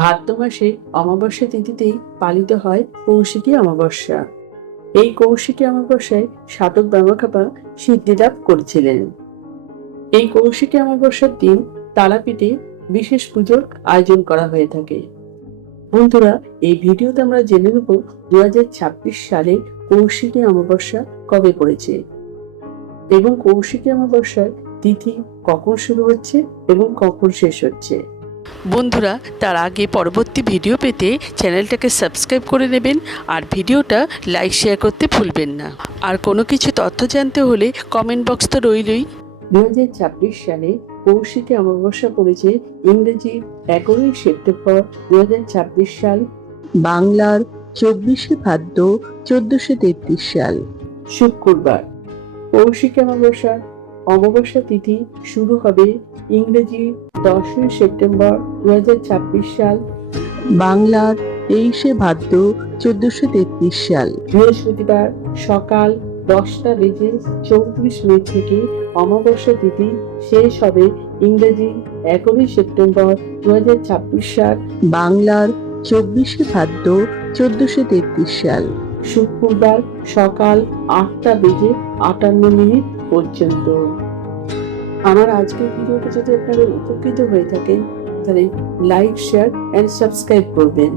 ভাদ্র মাসে অমাবস্যা তিথিতেই পালিত হয় কৌশিকী অমাবস্যা। এই কৌশিকী অমাবস্যায় সাধক ব্রহ্মখ্যাপা সিদ্ধিলাভ করেছিলেন। এই কৌশিকী অমাবস্যার দিন তারাপীঠে বিশেষ পুজোর আয়োজন করা হয়ে থাকে। বন্ধুরা, এই ভিডিওতে আমরা জেনে নেব 2026 সালে কৌশিকী অমাবস্যা কবে পড়েছে এবং কৌশিকী অমাবস্যার তিথি কখন শুরু হচ্ছে এবং কখন শেষ হচ্ছে। বন্ধুরা, তার আগে পরবর্তী ভিডিও পেতে চ্যানেলটাকে সাবস্ক্রাইব করে নেবেন আর ভিডিওটা লাইক শেয়ার করতে ভুলবেন না। আর কোনো কিছু তথ্য জানতে হলে কমেন্ট বক্স তো রইলই। 2026 সালে কৌশিকী অমাবস্যা পড়েছে ইংরেজি 11 সেপ্টেম্বর 2026 সাল, বাংলার 24শে ভাদ্র 1433 সাল শুক্রবার। কৌশিকী অমাবস্যা তিথি শুরু হবে ইংরেজি 10 সেপ্টেম্বর 2026 সাল, বাংলার 23শে ভাদ্র 1433 সাল বৃহস্পতিবার সকাল 10:34 থেকে অমাবস্যা তিথি শেষ হবে ইংরেজি 11 সেপ্টেম্বর 2026 সাল, বাংলার 24শে ভাদ্র 1433 সাল শুক্রবার সকাল 8:58 পর্যন্ত। আমার আজকের ভিডিওটা যদি আপনাদের উপকৃত হয়ে থাকে তাহলে লাইক, শেয়ার এন্ড সাবস্ক্রাইব করবেন।